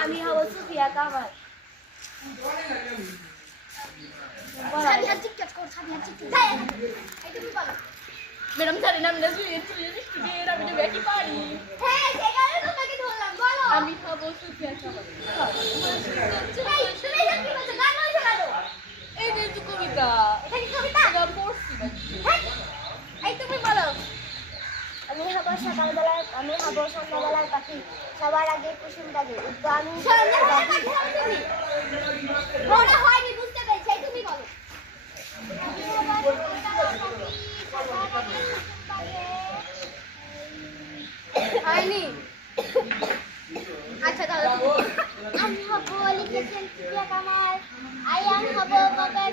আমি হব সুফিয়া কামাল। ম্যাডাম জানি না আমি ব্যাকি পারি। আমি হব সুফিয়া কামাল। এই যে একটু কবিতা পড়ছি তুমি বলো। আমি হব সকালবেলার সন্ধ্যাবেলার পাখি, সবার আগে কুসুম ডাকে উঠবো আমি। মনে হয়নি, বুঝতে পেরেছি, তুমি বলো। হয়নি। আচ্ছা তাহলে আমি হব লিখেছেন সুফিয়া কামাল। আই এম হব মগন